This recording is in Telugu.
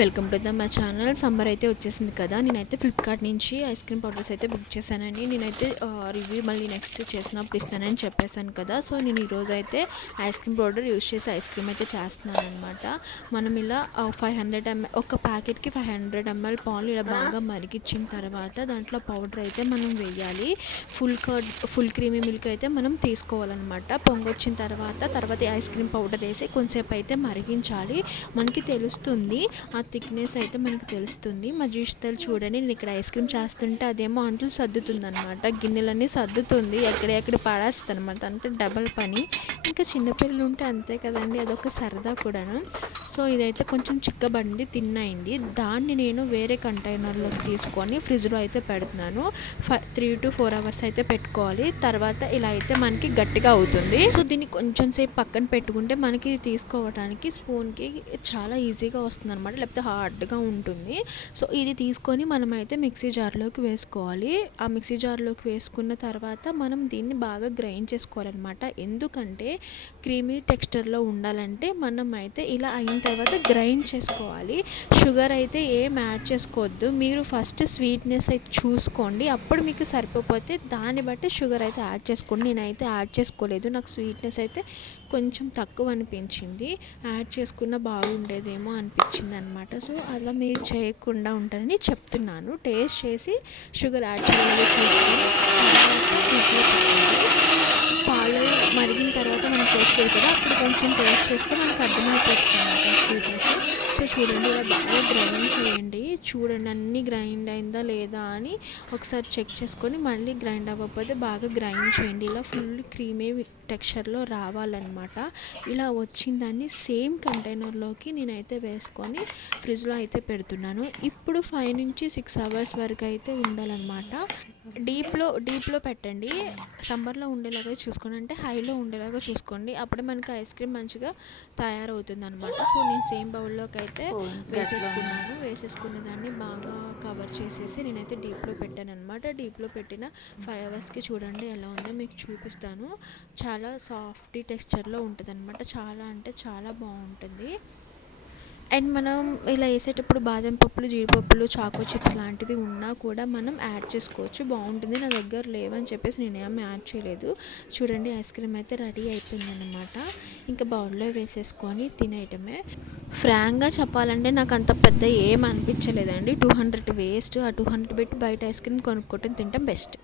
Welcome to my channel. Summer అయితే వచ్చేసింది కదా, నేనైతే ఫ్లిప్కార్ట్ నుంచి ఐస్ క్రీమ్ పౌడర్స్ అయితే బుక్ చేశానండి. నేనైతే రివ్యూ మళ్ళీ నెక్స్ట్ చేసినప్పుడు ఇస్తానని చెప్పేశాను కదా. సో నేను ఈరోజు అయితే ఐస్ క్రీమ్ పౌడర్ యూజ్ చేసి ఐస్ క్రీమ్ అయితే చేస్తున్నాను అనమాట. మనం ఇలా 500 ml ఒక ప్యాకెట్కి 500 ml పాలు ఇలా బాగా మరిగించిన తర్వాత దాంట్లో పౌడర్ అయితే మనం వేయాలి. ఫుల్ క్రీమీ మిల్క్ అయితే మనం తీసుకోవాలన్నమాట. పొంగొచ్చిన తర్వాత ఐస్ క్రీమ్ పౌడర్ వేసి కొంచెంసేపు అయితే మరిగించాలి. మనకి తెలుస్తుంది, ఆ థిక్నెస్ అయితే మనకు తెలుస్తుంది. మా జ్యూస్టల్ చూడండి, నేను ఇక్కడ ఐస్ క్రీమ్ చేస్తుంటే అదేమో అంట్లు సర్దుతుంది అనమాట. గిన్నెలన్నీ సర్దుతుంది, ఎక్కడ పడేస్తుంది అనమాట. అంటే డబల్ పని. ఇంకా చిన్నపిల్లలు ఉంటే అంతే కదండి, అదొక సరదా కూడాను. సో ఇదైతే కొంచెం చిక్కబడింది, తిన్నయింది. దాన్ని నేను వేరే కంటైనర్లోకి తీసుకొని ఫ్రిడ్జ్లో అయితే పెడుతున్నాను. 3 to 4 hours అయితే పెట్టుకోవాలి. తర్వాత ఇలా అయితే మనకి గట్టిగా అవుతుంది. సో దీన్ని కొంచెం సేపు పక్కన పెట్టుకుంటే మనకి తీసుకోవడానికి స్పూన్కి చాలా ఈజీగా వస్తుంది అనమాట, లేకపోతే హార్డ్గా ఉంటుంది. సో ఇది తీసుకొని మనమైతే మిక్సీ జార్లోకి వేసుకోవాలి. ఆ మిక్సీ జార్లోకి వేసుకున్న తర్వాత మనం దీన్ని బాగా గ్రైండ్ చేసుకోవాలన్నమాట. ఎందుకంటే క్రీమీ టెక్స్చర్లో ఉండాలంటే మనం అయితే ఇలా అయిన తర్వాత గ్రైండ్ చేసుకోవాలి. షుగర్ అయితే ఏం యాడ్ చేసుకోవద్దు. మీరు ఫస్ట్ స్వీట్నెస్ అయితే చూసుకోండి, అప్పుడు మీకు సరిపోతే దాన్ని బట్టి షుగర్ అయితే యాడ్ చేసుకోండి. నేనైతే యాడ్ చేసుకోలేదు, నాకు స్వీట్నెస్ అయితే కొంచెం తక్కువ అనిపించింది. యాడ్ చేసుకున్న బాగుండేదేమో అనిపించింది అనమాట. సో అలా మీరు చేయకుండా ఉంటారని చెప్తున్నాను. టేస్ట్ చేసి షుగర్ యాడ్ చేయలేదో చూసుకొని పాలు మరిగిన తర్వాత మనకు వస్తుంది కదా, అప్పుడు కొంచెం టేస్ట్ చేస్తే మనకు అర్థమైపోతుంది అన్నమాట స్వీట్నెస్. సో చూడండి, ఇలా బాగా గ్రైండ్ చేయండి. చూడండి అన్నీ గ్రైండ్ అయిందా లేదా అని ఒకసారి చెక్ చేసుకొని మళ్ళీ గ్రైండ్ అవ్వకపోతే బాగా గ్రైండ్ చేయండి. ఇలా ఫుల్ క్రీమీ టెక్స్చర్లో రావాలన్నమాట. ఇలా వచ్చిన దాన్ని సేమ్ కంటైనర్లోకి నేనైతే వేసుకొని ఫ్రిడ్జ్లో అయితే పెడుతున్నాను. ఇప్పుడు 5 నుంచి 6 hours వరకు అయితే ఉండాలన్నమాట. డీప్లో పెట్టండి. సమ్మర్లో ఉండేలాగా చూసుకోండి, అంటే హైలో ఉండేలాగా చూసుకోండి. అప్పుడే మనకి ఐస్ క్రీమ్ మంచిగా తయారవుతుంది అనమాట. సో నేను సేమ్ బౌల్లోకి అయితే వేసేసుకున్న దాన్ని బాగా కవర్ చేసేసి నేనైతే డీప్లో పెట్టాను అనమాట. డీప్లో పెట్టిన 5 hours చూడండి ఎలా ఉందో మీకు చూపిస్తాను. చాలా సాఫ్ట్ టెక్స్చర్లో ఉంటుంది అనమాట. చాలా అంటే చాలా బాగుంటుంది. అండ్ మనం ఇలా వేసేటప్పుడు బాదం పప్పులు, జీడిపప్పులు, చాకో చిప్స్ లాంటిది ఉన్నా కూడా మనం యాడ్ చేసుకోవచ్చు, బాగుంటుంది. నా దగ్గర లేవని చెప్పేసి నేనేమి యాడ్ చేయలేదు. చూడండి ఐస్ క్రీమ్ అయితే రెడీ అయిపోయిందనమాట. ఇంకా బౌల్లో వేసేసుకొని తినేయటమే. ఫ్రాంక్గా చెప్పాలంటే నాకు అంత పెద్ద ఏం అనిపించలేదండి. 200 వేస్ట్. ఆ 200 పెట్టి బయట ఐస్ క్రీమ్ కొనుక్కోవటం తింటాం బెస్ట్.